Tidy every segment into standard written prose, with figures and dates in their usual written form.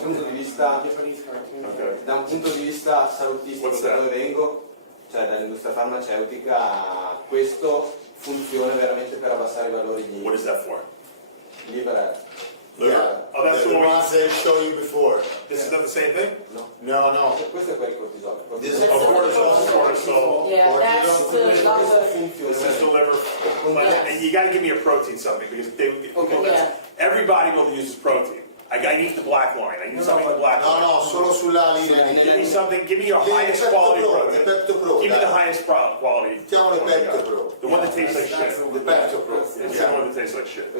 un punto di vista, da un punto di vista salutistico, da dove vengo, cioè dall'industria farmaceutica, questo funziona veramente per abbassare i valori di What is that for? libera. Liver? Oh, that's The the one. ones they show you before. This is not the same thing? No. Questo è per il cortisone. This is Cortisol. Yeah, that's the Questo other. funziona. This is the liver. And you got to give me a protein something because Yeah. everybody will use protein. I need the black line. I need something in the black line. No, solo sulla linea. Give me something. Give me your The highest Pepto quality Pro, protein. the Pepto Pro, Give me the dai. highest quality. Mettiamo le one you Pepto got. Pro. The one that tastes like shit. The Pepto Pro. It's the Yeah. one that tastes like shit.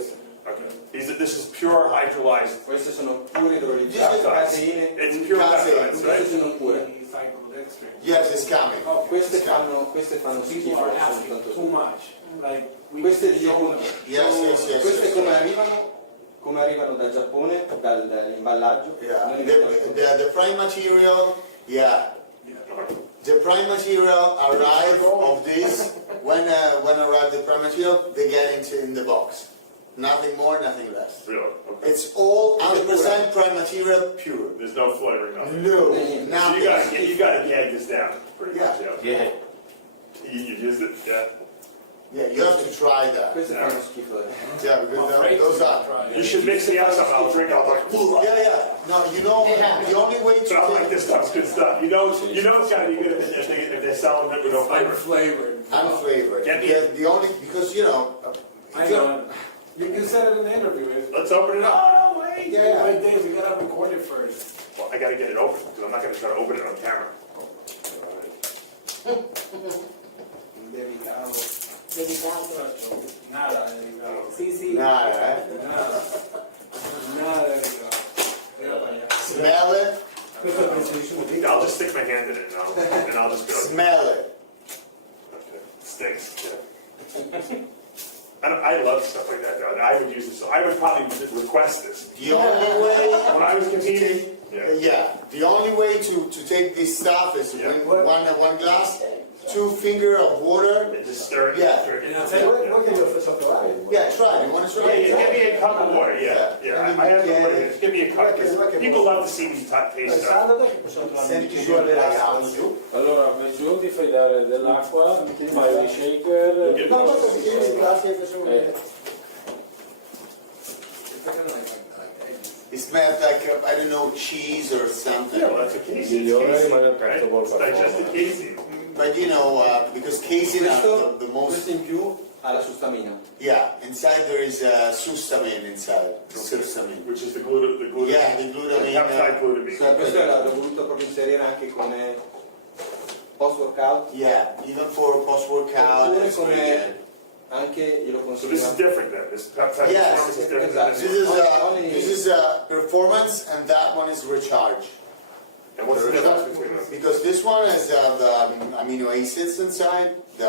Okay. This is pure hydrolyzed. Queste sono pure idrolizzate, Peptides. caseine. It's pure Caseine. peptides, Queste right? sono pure. Yes, it's coming. Queste fanno schifo, People are sono asking tanto too much. Like we Queste show dicono, them. Yes. queste come arrivano dal Giappone, dall'imballaggio. Yeah. non invece The prime material, yeah. The prime material arrive of this, when arrive the prime material, they get in the box. Nothing more, nothing less. Really? Okay. It's all 100% prime material pure. There's no flavoring, nothing. No, So nothing. you got to gag this down pretty much. Yeah. You used it, yeah. Yeah, you have to try that. Queste fanno schifo. Yeah, because those are. You should mix the other stuff. I'll drink. I'll like. Yeah. No, you know, the only way to But I like take this stuff. It's good stuff. You know it's got to be good if they're selling it with no flavor. Unflavored. unflavored. Get me- Yeah, the only because you know. I know. You can said it in the interview. Let's open it up. No, wait. Yeah. Wait, Dave, we gotta record it first. Well, I got to get it open because I'm not going to try to open it on camera. Delicado. Delicado. Nada delicado. Sí, sí. Nada, eh? Nada. Nada delicado. Mira para allá. Smell it. I'll just stick my hand in it and I'll just go. Smell it. Okay. It stinks. Yeah. I love stuff like that. Though. I would use this. I would probably request this The only way. when I was competing. Yeah. The only way to take this stuff is Yeah. one glass, 2 fingers of water. And just stir it. Yeah. Stir it. And I'll tell you what, Che io faccio provare. Yeah, try it. You want to try Yeah, it? give me a cup of water. Yeah. I have the water here. Just give me a cup. 'Cause people love to see me taste stuff. Senti giù alle ragazze. Allora, giù ti fai dare dell'acqua, fai dei shaker. Get No, most no, of it. because glass you have to show me. It smells like, I don't know, cheese or something. Well, that's a casein. Migliore rimane Right? aperto col It's digested caffè. casein. But you know, because casein are the most. Questo in più ha la sustamina. Yeah, inside there is sustamin inside. Sustamin. Which is the glutamine. Yeah, the glutamine. Peptide glutamine. Cioè, questo l'ho voluto proprio inserire anche come post-workout. Yeah, even for post-workout. Oppure it's pretty come good. anche io lo So this is considero. different then. This peptide Yes, performance is different than This this. is performance, and that one is recharge. And what's the difference between them? Because this one has the amino acids inside, the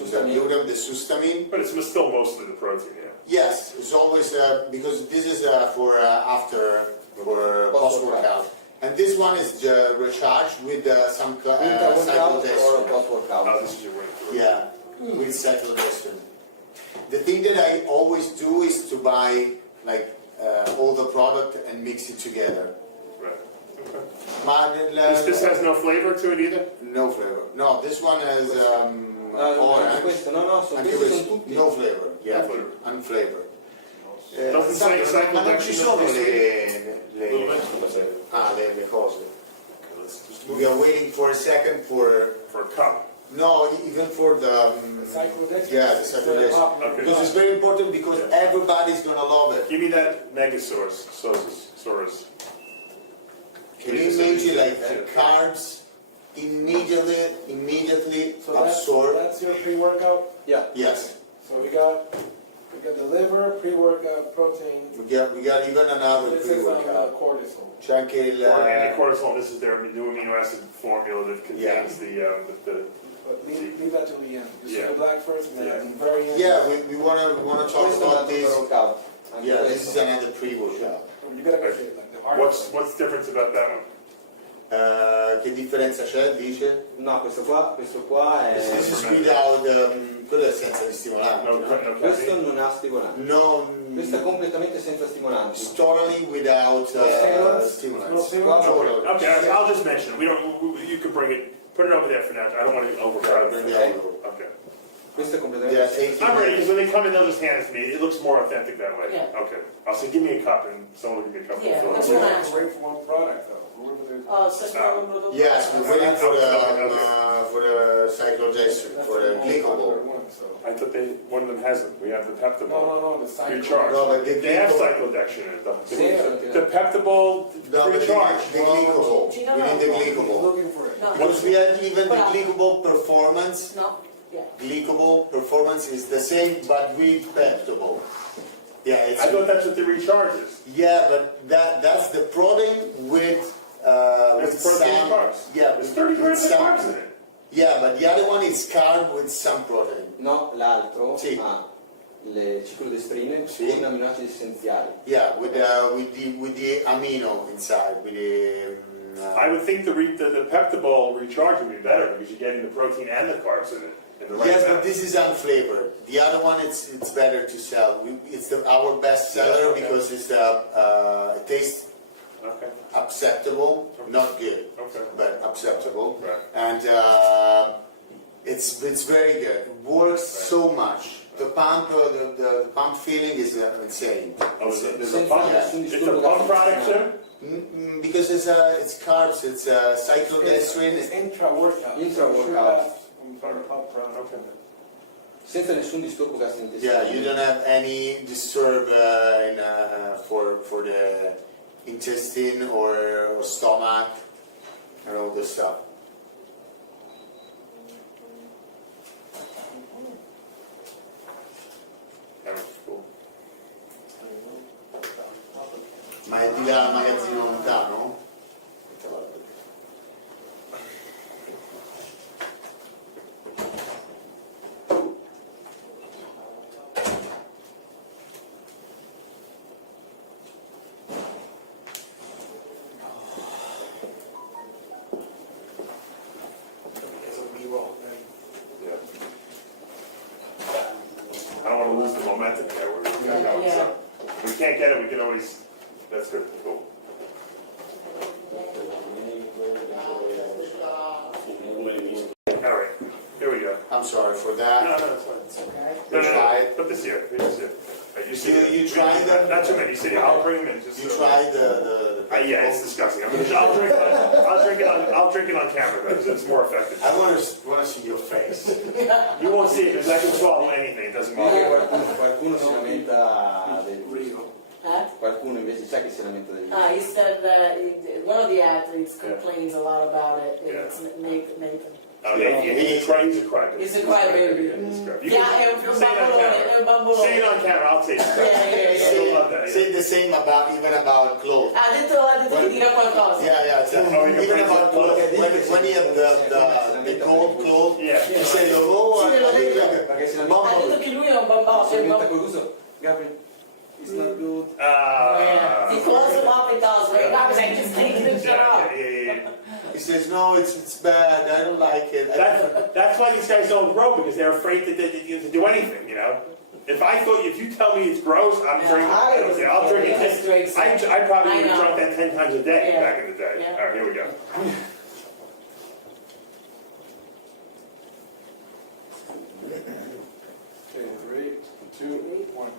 Okay. gluten, the sustamin. But it's still mostly the protein, yeah. Yes, it's always because this is for after for post-workout, and this one is recharged with some Intra-workout or cyclodextrin. post-workout. Oh, this is your way through. Yeah, with cyclodextrin. The thing that I always do is to buy like all the product and mix it together. Right. Okay. Ma This has no flavor to it either? no flavor. No, this one has Anche orange. questo, no, sono Anche questi sono questo, tutti. no flavor. Yeah, No flavor. unflavored. Doesn't say Ma non ci sono cyclodextrin. le cose. We are waiting for a second for For a cup. no, even for the Cyclodextrin. yeah, the cyclodextrin. Okay. Because it's very important because everybody's gonna love it. Give me that Megasaurus. Can you imagine like carbs immediately So absorb? that's your pre-workout. Yeah. Yes. So we got the liver, pre-workout protein. We got even another This is pre-workout. cortisol. C'è anche il Or anticortisol. This is their new amino acid formula that contains the But leave that till the end. Just Yeah. the black first, and then Yeah. at the very end. yeah, we wanna talk Questo è un about altro this. workout. Anche Yeah, this questo. is another pre-workout. You gotta go straight, like the hard. What's the difference about that one? Che differenza c'è, dice? No, questo qua è. This is without, quello è senza di stimolante. No Questo caffeine. non ha stimolante. No Questo è completamente senza stimolanti. It's totally without stimulants? stimulants. No stimulants? Totally. Okay, I'll just mention it. You can bring it, put it over there for now. I don't want to overcrowd Bring it. the other one. Okay. Questo è completamente Yeah, senza 18 I'm ready, because when they come in, they'll just hand it to me. It looks more authentic that way. Yeah. Okay. I'll say, give me a cup, and someone will give me a cup. Yeah, Fill it. that's We what have to wait for one product though. Whoever they- Aspetta un prodotto. Yes, we're waiting for the cyclodextrin, for the glycol. So- I thought one of them hasn't. We have the Peptibol. No, the cycle. Recharge. No, but the They have glycol- cyclodextrin in it, though. Sì. The Peptibol No, but recharge. the glycol. Ci- We need the He's glycol. looking for it. No, Because we have even the Voilà. glycol performance. no, yeah. Glycol performance is the same, but with Peptibol. Yeah, it's I thought that's what the recharge is. yeah, but that's the protein with It's protein and carbs. Yeah, There's with 30 grams of some- carbs in it. Yeah, but the other one is carb with some protein. No, l'altro Sì. ha le ciclodestrine Sì. con aminoacidi essenziali. Yeah, with the amino inside, with the. I would think the Peptibol recharge would be better because you're getting the protein and the carbs in it. In the right Yes, but amount. this is unflavored. The other one, it's better to sell. It's our best seller Okay. because it's it tastes Okay. acceptable, not good, Okay. but acceptable, Right. and it's very good. Works so much. The pump feeling is insane. Oh, is it? There's a Senza pump. nessun It's a disturbo pump product gastrointestinale. too? Because it's carbs, it's cyclodextrin. It's intra-workout. Intra-workout. Okay. Senza nessun disturbo Yeah, gastrointestinale. you don't have any disturb for the intestine or stomach and all this stuff. That was cool. Ma è di là al magazzino lontano? It's a B-roll. Yeah. I don't want to lose the momentum there. We're gonna go. Yeah. So if we can't get it, we can always. That's good. Cool. All right. Here we go. I'm sorry for No, that. no, that's fine. It's okay. No, no, Try no. it. Put this here. Put this here. You sit You tried them? Not too many. You sit here. I'll bring them in. Just You so- tried the Yeah, it's disgusting. I'll drink it on camera because it's more effective. I want to see your face. You won't see it because I can swallow anything. It doesn't Perché matter. qualcuno si lamenta del Real. qualcuno invece sa che si lamenta del He said that one of the athletes complains a lot about it. Yeah. It's Nathan. Oh, yeah, he's a crybaby. He's a crybaby. Yeah, è un bambolone. Say it on camera. I'll take it. Yeah. You'll love that. Say the same even about clothes. Ha detto che dirà qualcosa. Yeah. Oh, you can Even bring about it. clothes. When you have the gold clothes, Yeah. you say, oh, I look like perché si a lamenta Ha detto che lui è un bambino. si lamenta col Gabriel, it's not good. He calls him up and does, right? I was like, just take the shit off. Yeah. He says, no, it's bad. I don't like it. That's why these guys don't grow because they're afraid to do anything, you know? If you tell me it's gross, I'm drinking. I'll drink it. I probably would have drunk that 10 times a day Yeah. back in the day. Yeah. All right, here we go. Okay, 3, 2, 1.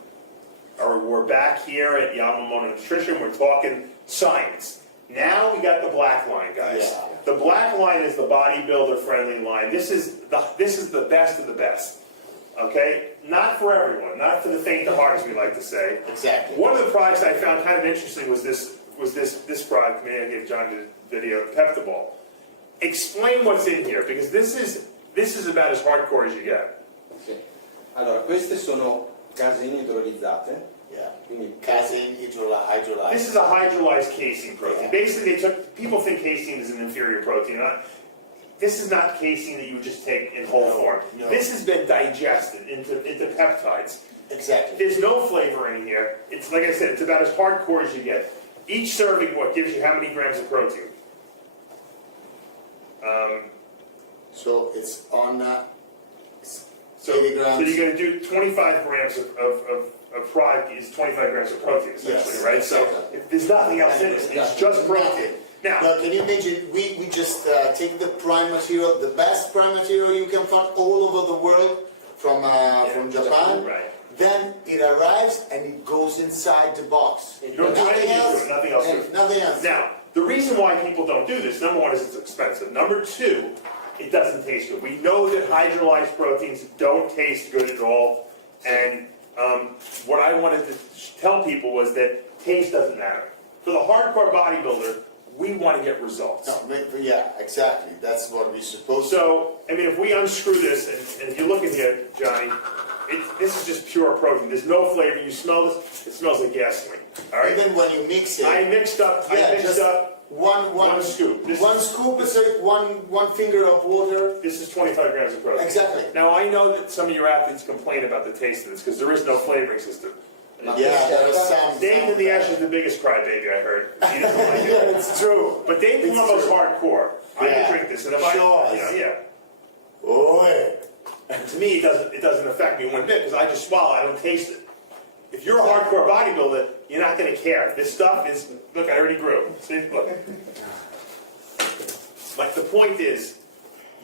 All right, we're back here at Yamamoto Nutrition. We're talking science. Now we got the black line, guys. Yeah. The black line is the bodybuilder-friendly line. This is the best of the best. Okay, not for everyone, not for the faint of heart, as we like to say. Exactly. One of the products I found kind of interesting was this product. Maybe I gave John the video, Peptibol. Explain what's in here because this is about as hardcore as you get. Sì. Allora, queste sono caseine idrolizzate, Yeah. quindi Casein, hydrolyzed. This is a hydrolyzed casein protein. Basically, people think casein is an inferior protein. This is not casein that you would just take in whole form. No. This has been digested into peptides. Exactly. There's no flavor in here. It's like I said, it's about as hardcore as you get. Each serving, gives you how many grams of protein? So it's on So 80 grams. you're going to do 25 grams of product is 25 grams of protein, essentially, Yes, right? So exactly. if there's nothing else in it, it's just protein. Now, But can you imagine, we just take the prime material, the best prime material you can find all over the world from Japan, right. then it arrives and it goes inside the box. You don't do Nothing anything to else. it, nothing else to it. Nothing else. Now, the reason why people don't do this, number one, is it's expensive. Number two, it doesn't taste good. We know that hydrolyzed proteins don't taste good at all. And what I wanted to tell people was that taste doesn't matter. For the hardcore bodybuilder, we want to get results. No, yeah, exactly. That's what we're supposed to. So, I mean, if we unscrew this, and if you look in here, Johnny, this is just pure protein. There's no flavor. You smell this, it smells like gasoline. All right? Even when you mix it. I mixed up one scoop. One scoop is like one finger of water. This is 25 grams of protein. Exactly. Now, I know that some of your athletes complain about the taste of this because there is no flavoring system. Yeah, there are some. Dave in the Ash is the biggest crybaby, I heard. He doesn't like it. Yeah, it's true. But Dave It's Palumbo's true. hardcore. I Yeah. can drink this, and if I, Sure. yeah. Oh, yeah. And to me, it doesn't affect me one bit because I just swallow. I don't taste it. If you're a hardcore bodybuilder, you're not going to care. This stuff is. Look, I already grew. See, look. Like the point is,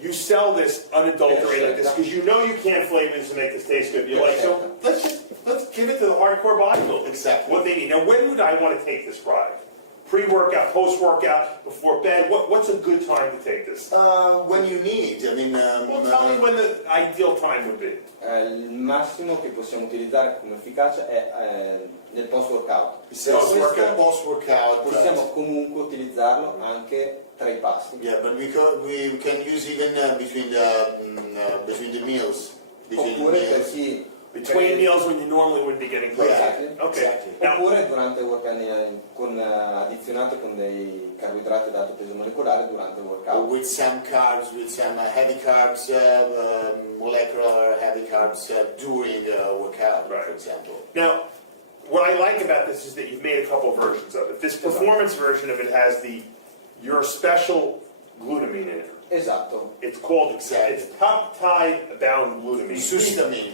you sell this unadulterated like this because you know you can't flavor this to make this taste good. You're like, so let's give it to the hardcore bodybuilder. Exactly. What they need. Now, when would I want to take this product? Pre-workout, post-workout, before bed. What's a good time to take this? When you need. I mean. Well, tell me when the ideal time would be. Il massimo che possiamo utilizzare come efficacia è nel post-workout. Post-workout? Post-workout. Possiamo comunque utilizzarlo anche tra i pasti. Yeah, but we can use even between the meals. Oppure per chi Between meals when you normally wouldn't be getting protein. Yeah. Okay. Exactly. Now, Oppure durante il workout addizionato con dei carboidrati ad alto peso molecolare durante il workout. With some carbs, with some heavy carbs, molecular heavy carbs during the workout, Right. for example. now, what I like about this is that you've made a couple versions of it. This performance version of it has your special glutamine in it. Esatto. It's called Exactly. it's peptide-bound glutamine. Sustamin.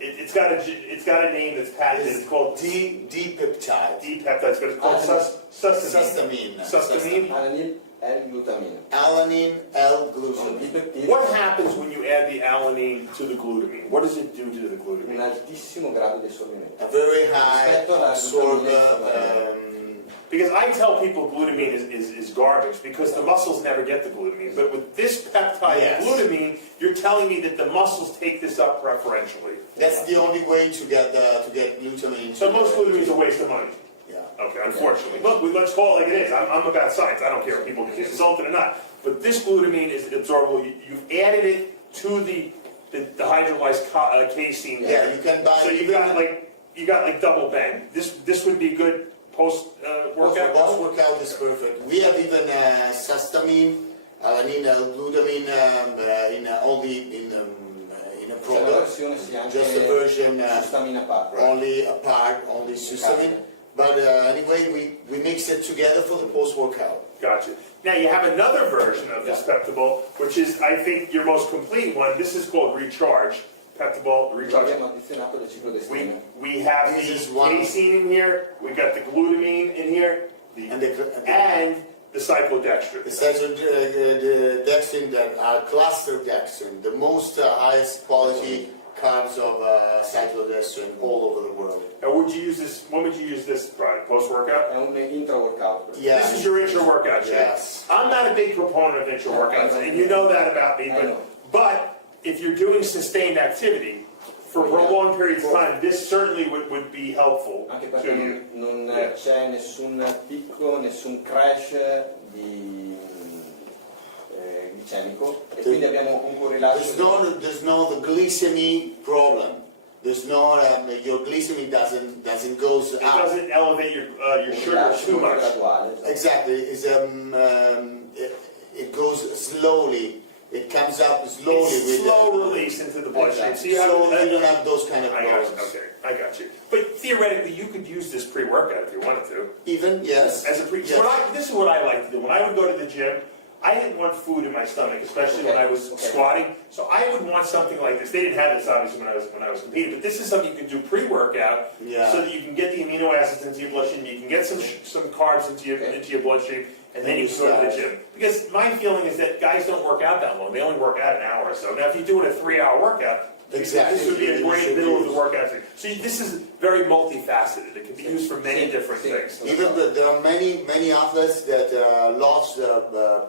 It's got a name that's patented. It's called D-peptide. D-peptides, but it's called sustamin. Sustamin. Sustamin. Alanil L-glutamine. Alanine L-glutamine. Dipeptide, What happens when you add the alanine to the glutamine? What does it do to the un glutamine? altissimo grado di assorbimento. A very high Rispetto alla absorber. Because I tell people glutamine is garbage because the muscles never get the glutamine. But with this peptide Yes. glutamine, you're telling me that the muscles take this up preferentially. That's the only way to get glutamine. So most glutamine is a waste of money. Yeah. Okay, unfortunately. Look, let's call it like it is. I'm about science. I don't care if people get insulted or not. But this glutamine is absorbable. You've added it to the hydrolyzed casein. Yeah, you can buy. So you got like double bang. This would be good post workout. Post-workout is perfect. We have even sustamin, alanine, L-glutamine in a C'è la product. versione sì anche Just a version sustamina part. only a part, only sustamin. But anyway, we mix it together for the post-workout. Gotcha. Now you have another version of this Peptibol, which is, I think, your most complete one. This is called Recharge. Peptibol Ci Recharge. abbiamo addizionato del ciclo d'estate. We have This is the one- casein in here. We got the glutamine in here, And the cyclodextrin. the dextrin that are cluster dextrin, the most highest quality carbs of cyclodextrin all over the world. Now, would you use this? When would you use this product? Post workout. È un intra-workout. Yeah. This is your intra-workout shake. Yes. I'm not a big proponent of intra-workouts, and you know that about me, I know. but if you're doing sustained activity for prolonged periods of time, this certainly would be helpful Anche to perché you. non c'è nessun picco, nessun crash glicemico e quindi abbiamo comunque un rilascio. There's no the glycemic problem. There's no your glycemic doesn't go It up. doesn't elevate your un sugar rilascio too molto much. graduale. Esatto. Exactly. It goes slowly. It comes up slowly It's with slow release into the bloodstream. Exactly. So You don't have those kind of I got you. problems. Okay, I got you. But theoretically, you could use this pre-workout if you wanted to. Even yes. As a pre, Yes. this is what I like to do. When I would go to the gym, I didn't want food in my stomach, especially when I was Okay. squatting. So I would want something like this. They didn't have this obviously when I was competing, but this is something you can do pre-workout, Yeah. so that you can get the amino acids into your bloodstream, you can get some carbs into your bloodstream, and then you can go to the gym. Because my feeling is that guys don't work out that long. They only work out an hour or so. Now, if you're doing a 3-hour workout, Exactly. this would be a You great should middle of use- the workout thing. So this is very multifaceted. It can be used for many different things. Even there are many athletes that lost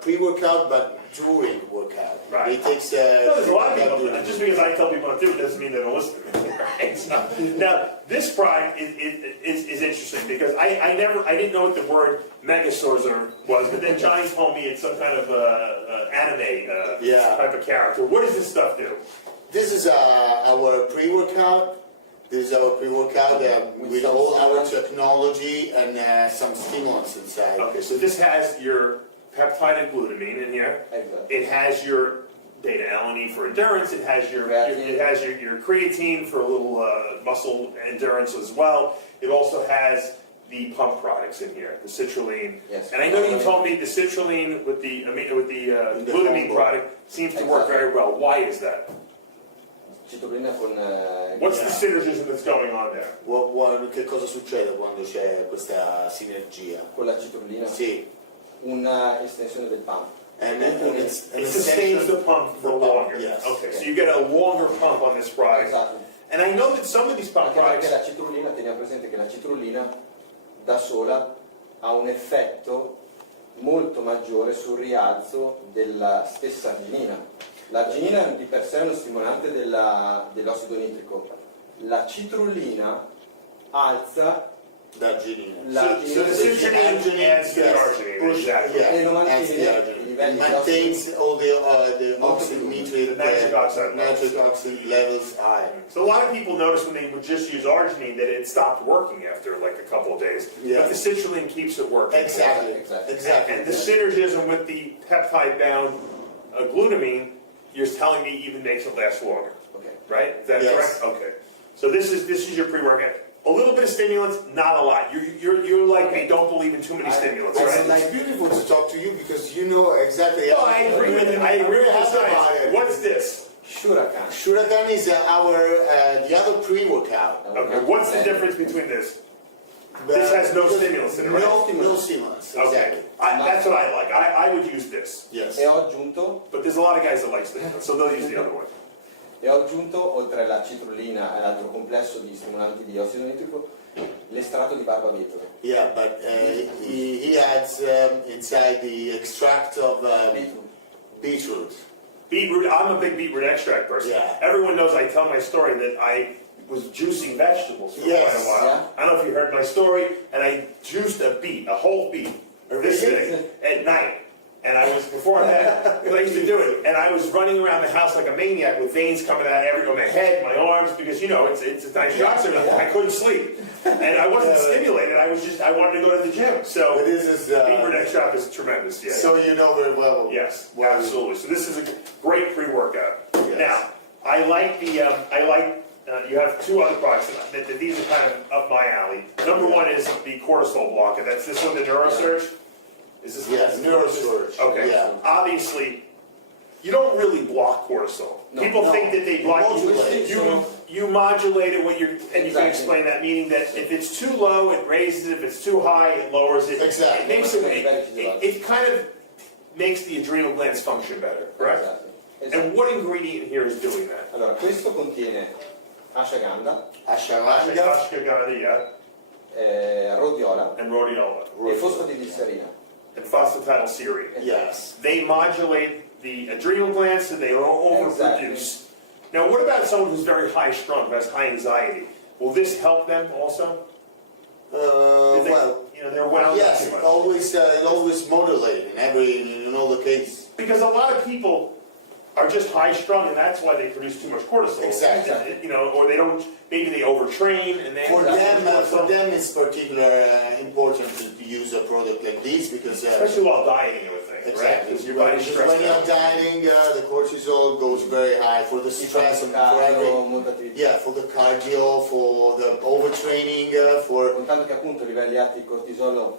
pre-workout, but during workout. Right. It takes. No, there's a lot of people. during- Just because I tell people not to do it doesn't mean they don't listen to me. Right? So, now, this product is interesting because I didn't know what the word megasaurs was, but then Johnny told me it's some kind of anime Yeah. type of character. What does this stuff do? This is our pre-workout. This is our pre-workout with all our technology and some stimulants inside. Okay, so this has your peptide glutamine in here. Exactly. It has your beta-alanine for endurance. It has your creatine for a little muscle endurance as well. It also has the pump products in here, the citrulline. Yes. And I know you told me the citrulline with the glutamine combo. product seems to work very well. Why is that? Citrulina con... What's the synergism that's going on there? Che cosa succede quando c'è questa sinergia? con la citrulina, Sì. una estensione del pump. And it's an It sustains the extension- pump for the pump, longer. yes. Okay, so you get a longer pump on this product. Esatto. And I know that some of these pump Anche perché products, la citrulina, teniamo presente che la citrulina da sola ha un effetto molto maggiore sul rialzo della stessa arginina. L'arginina di per sé è uno stimolante dell'ossido nitrico. La citrulina alza L'arginina. so the citrulline adds to the arginine. Exactly. E lo Yeah, adds the mantiene i arginine. livelli It di maintains all the oxide, The nitric oxide levels. nitric oxide levels high. So a lot of people notice when they would just use arginine that it stopped working after like a couple of days. Yeah. But the citrulline keeps it working. Exactly. Exactly. Exactly. And the synergism with the peptide-bound glutamine, you're telling me even makes it last longer, Okay. right? Is that Yes. correct? Okay. So this is your pre-workout. A little bit of stimulants, not a lot. You're like me, don't believe in too many stimulants, right? It's beautiful to talk to you because you know exactly. No, I agree with it. I agree with the How about science. it? What's this? Shurakan. Shurakan is the other pre-workout. Okay. What's the difference between this? This has no stimulants in it, right? No stimulants. Okay. Exactly. That's what I like. I would use this. Yes. E ho aggiunto, But there's a lot of guys that like stimulants, so they'll use the other one. oltre alla citrulina e all'altro complesso di stimolanti di ossido nitrico, l'estratto di barbabietole. Yeah, but he adds inside the extract of beetroot. Beetroot, I'm a big beetroot extract person. Yeah. Everyone knows I tell my story that I was juicing vegetables for Yes. quite a while. Yeah. I don't know if you heard my story, and I juiced a whole beet, or this thing, at night. And I was, before that, I used to do it, and I was running around the house like a maniac with veins coming out on my head, my arms, because you know, it's a nice shock surgery. I couldn't sleep. And I wasn't stimulated, I wanted to go to the gym. So, But this is beetroot extract is tremendous, yeah. so you know very well. Yes, Well, absolutely. So this is a great pre-workout. Yes. Now, I like the, you have two other products, that these are kind of up my alley. Number one is the cortisol blocker, that's this one, the NeuroSurge? Is this? Yes, NeuroSurge. Okay, Yeah. obviously, you don't really block cortisol. No, People no. think that they block, Modulate. you modulate it when you're, and you can Exactly. explain that, meaning that if it's too low, it raises it, if it's too high, it lowers it. Exactly. It makes it kind of makes the adrenal glands function better, correct? Esatto. Esatto. And what ingredient here is doing that? Allora, questo contiene ashwagandha, Ashwagandha. Ashwagandha rhodiola and rhodiola e fosfatidilserina. and phosphatidylserine. Yes. They modulate the adrenal glands so they don't overproduce. Now, what about someone who's very high strung, who has high anxiety? Will this help them also? If they- Well, you know, they're wound up yes, too much. always modulate in all the cases. Because a lot of people are just high strung, and that's why they produce too much cortisol. Exactly. You know, or they don't. Maybe they overtrain, and they For have them, it's particularly important to use a product like this because especially while dieting, I would think, right? exactly. Because your body's Because stressed when you're out. dieting, the cortisol goes very high for the stress and for every, molta attività. yeah, for the cardio, for the overtraining, for Contanto che appunto i livelli alti di cortisolo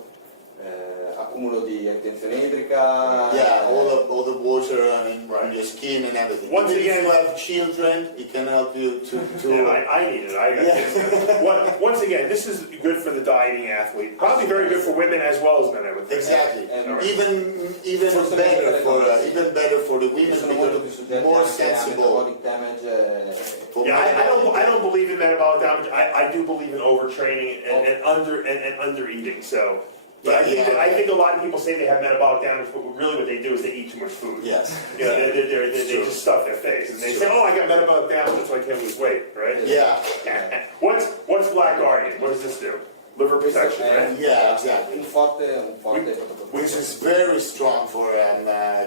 accumulo di tensione idrica. Yeah, all the water in Right. your skin and everything. Once Even again- if you have children, it can help you to Yeah, I need it. I got kids. Once again, this is good for the dieting athlete. Probably very good for women as well as men, I would think. exactly. And- Even Forse better meglio for per le even better for the Io women sono molto più because soggetti more anche a sensible. metabolic damage. For Yeah, men. I don't believe in metabolic damage. I do believe in overtraining and under eating. So, but I think a lot of people say they have metabolic damage, but really what they do is they eat too much food. Yes. You know, they just stuff their face and they say, "Oh, I got metabolic damage, that's why I can't lose weight." Right? Yeah. What's Black Guardian? What does this do? Liver protection, right? Yeah, exactly. Un forte protezione. Which is very strong for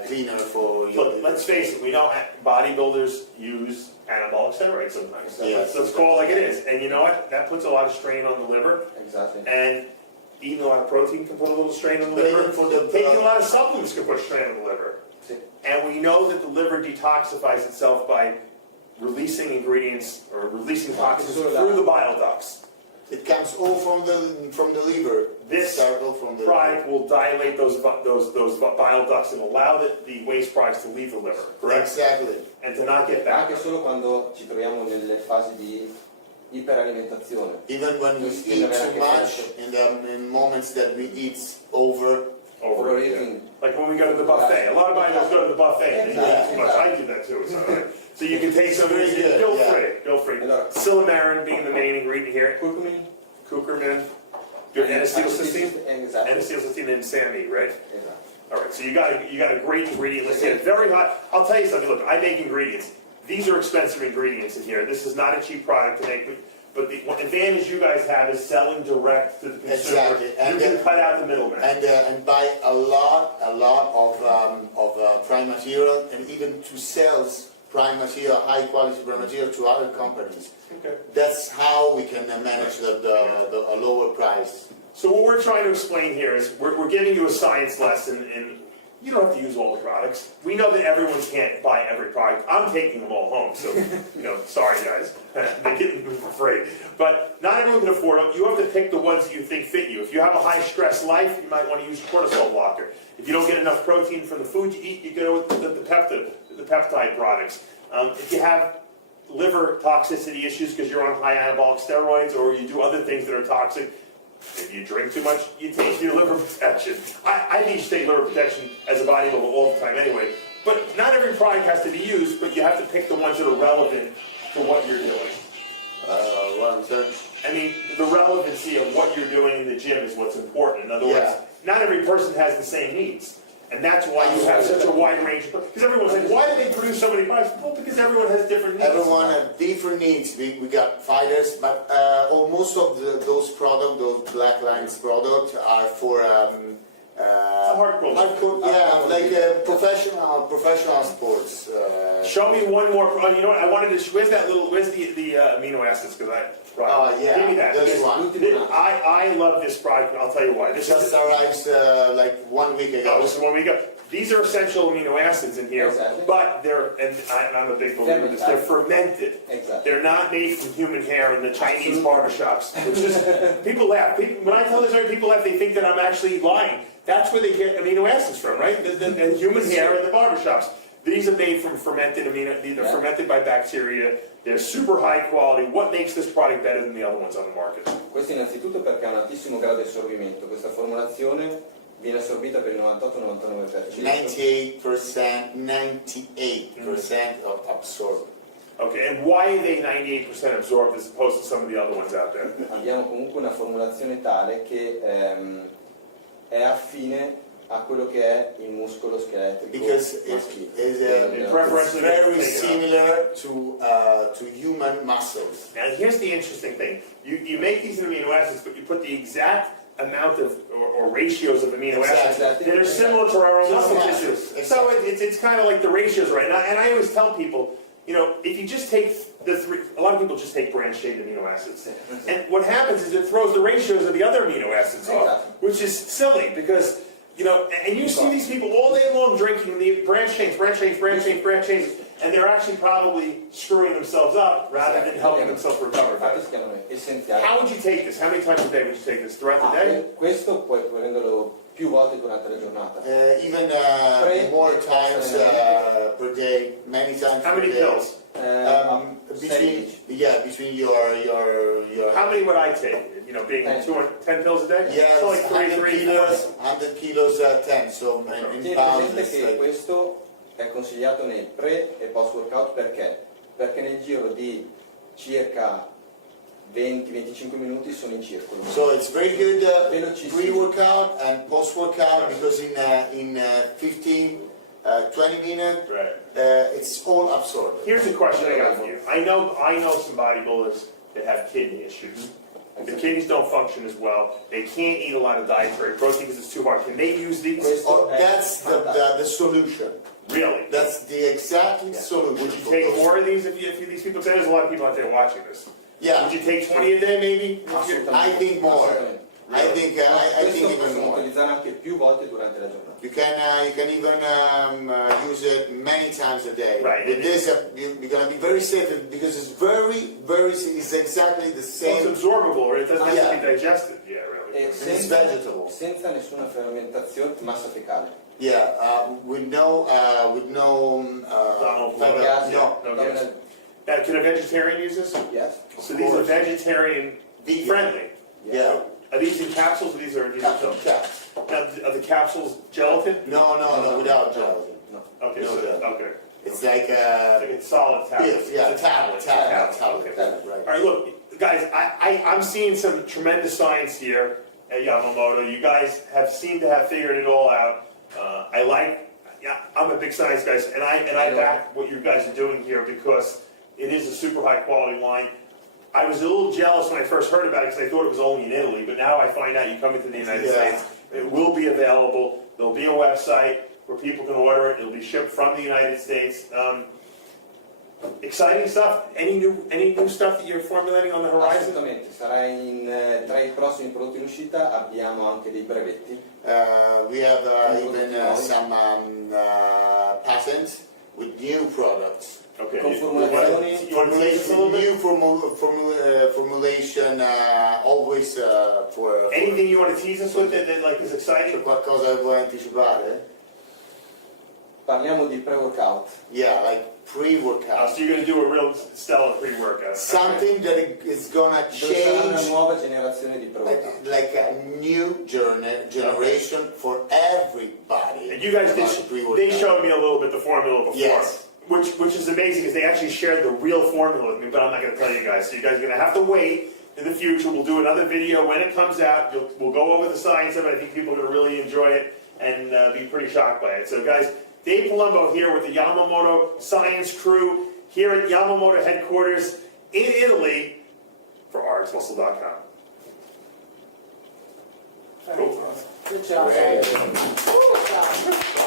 cleaner for your. Look, let's face it, we know bodybuilders use anabolic steroids sometimes. So Yes. let's call it like it is. And you know what? That puts a lot of strain on the liver. Exactly. And eating a lot of protein can put a little strain on the But liver. even for the- Taking a lot of supplements can put strain on the liver. Sì. And we know that the liver detoxifies itself by releasing ingredients or releasing toxins through the bile ducts. It comes all from the liver. This Start all from the product will dilate those bile ducts and allow the waste products to leave the liver, correct? Exactly. And to not get back. Anche solo quando ci troviamo nelle fasi di iperalimentazione. Even when we eat too much, in moments that we eat over. Overeating. Like when we go to the buffet. A lot of bodybuilders go to the buffet and they eat too much. I do that too. So you can take some of this. Very good, Feel free. Silymarin being the main ingredient here. Curcumin. Curcumin. Your N-acetylcysteine. Exactly. N-acetylcysteine and SAMe, right? Esatto. All right, so you got a great ingredient list here. Very hot. I'll tell you something. Look, I make ingredients. These are expensive ingredients in here. This is not a cheap product to make, but the advantage you guys have is selling direct to the consumer. Exactly. And you can cut out the middleman. And buy a lot of prime material, and even to sell prime material, high quality prime material to other companies. Okay. That's how we can manage a lower price. So what we're trying to explain here is we're giving you a science lesson, and you don't have to use all the products. We know that everyone can't buy every product. I'm taking them all home, so sorry guys, they're getting them for free. But not everyone can afford them. You have to pick the ones that you think fit you. If you have a high stress life, you might want to use a cortisol blocker. If you don't get enough protein from the food you eat, you go with the peptide products. If you have liver toxicity issues because you're on high anabolic steroids or you do other things that are toxic, if you drink too much, you take your liver protection. I think you should take liver protection as a bodybuilder all the time anyway. But not every product has to be used, but you have to pick the ones that are relevant to what you're doing. What I'm saying? I mean, the relevancy of what you're doing in the gym is what's important. In other words, Yeah. not every person has the same needs. And that's why you have such a wide range. Because everyone's like, why do they produce so many products? Well, because everyone has different needs. Everyone has different needs. We got fighters, but most of those products, those Black Lines products, are for hardcore. yeah, like professional sports. Show me one more. You know what? I wanted to. Where's the amino acids? Because yeah, give me that. this Because one. I love this product. I'll tell you why. This Just is arrives like 1 week ago. this is one we got. These are essential amino acids in here, Exactly. but I'm a big believer in this. They're fermented. Exactly. They're not made from human hair in the Chinese barbershops. Which is, people laugh. When I tell this, people laugh. They think that I'm actually lying. That's where they get amino acids from, right? The human hair in the barbershops. These are made from fermented they're fermented by bacteria. They're super high quality. What makes this product better than the other ones on the market? Questo innanzitutto perché ha un altissimo grado di assorbimento. Questa formulazione viene assorbita per il 98-99%. 98% of absorbed. Okay, and why are they 98% absorbed as opposed to some of the other ones out there? Abbiamo comunque una formulazione tale che è affine a quello che è il muscolo scheletrico Because maschile. it's very similar to human muscles. Now here's the interesting thing. You make these amino acids, but you put the exact amount of or ratios of amino acids Exactly. that are similar to our own Just muscle muscles. tissue. Exactly. So it's kind of like the ratios, right? And I always tell people, if you just take a lot of people just take branched-chain amino acids. And what happens is it throws the ratios of the other amino acids off, which is silly because, and you see these people all day long drinking the branched chains, and they're actually probably screwing themselves up rather than helping themselves recover Infatti better. si chiamano essenziali. How would you take this? How many times a day would you take this? Throughout the day? Questo puoi prenderlo più volte durante la giornata. Even more times per day, many times How per many day. pills? Between your. How many would I take? You know, being 10 pills a day? Yeah, So like 100 3, 4. kilos, 100 kilos, 10. So in Tieni pounds, presente it's che like. questo è consigliato nei pre e post workout perché? Perché nel giro di circa 20-25 minuti sono in circolo. So it's very good Velocissimo. pre-workout and post-workout because in 15, 20 minutes, Right. it's all absorbed. Here's a question I got for you. I know some bodybuilders that have kidney issues. The kidneys don't function as well. They can't eat a lot of dietary protein because it's too hard. Can they use these? Oh, that's the solution. Really? That's the exact solution. Would you for take those. more of these if these people say there's a lot of people out there watching this? Yeah, Would you take 20 a day maybe? Assolutamente. I think more. Assolutamente. I think Questo even possono more. utilizzare anche più volte durante la giornata. You can even use it many times a day. Right. It is you're gonna be very safe because it's it's exactly the Well, it's same. absorbable, right? It doesn't have to Yeah. be digested. Yeah, really. E It's senza, vegetable. senza nessuna fermentazione, massa fecale. Yeah, with no Gas, no. No gas. Now, can a vegetarian use this? Yes. So these are vegetarian Vegan. friendly. Yeah. Are these in capsules or these are Capsule, pills? yeah. Now, are the capsules gelatin? No, without gelatin. No. Okay, No so, gelatin. okay. It's like It's solid tablets. pills, yeah, It's a tablet. tablet, Okay. right. All right, look, guys, I'm seeing some tremendous science here at Yamamoto. You guys seemed to have figured it all out. I'm a big science guy, and I back what you guys are doing here because it is a super high quality line. I was a little jealous when I first heard about it because I thought it was only in Italy, but now I find out you come into the United Yeah. States. It will be available. There'll be a website where people can order it. It'll be shipped from the United States. Exciting stuff. Any new stuff that you're formulating on the horizon? Assolutamente, sarà tra i prossimi prodotti in uscita abbiamo anche dei brevetti. We have even some patents with new products. Okay. Con You formulazioni- want to tease us a little bit? New formulation always for Anything you want to tease us with that like is c'è exciting? qualcosa che vuoi anticipare? Parliamo di pre-workout. Yeah, like pre-workout. So you're going to do a real stellar pre-workout. Something that is gonna Dove sarà una change, nuova generazione di pre-workout. like a new generation for everybody. And you guys about the pre-workout. they showed me a little bit the formula before. Yes. Which is amazing is they actually shared the real formula with me, but I'm not going to tell you guys. So you guys are going to have to wait in the future. We'll do another video when it comes out. We'll go over the science of it. I think people are going to really enjoy it and be pretty shocked by it. So guys, Dave Palumbo here with the Yamamoto Science crew here at Yamamoto headquarters in Italy for rxmuscle.com. Good job. Great. Good job.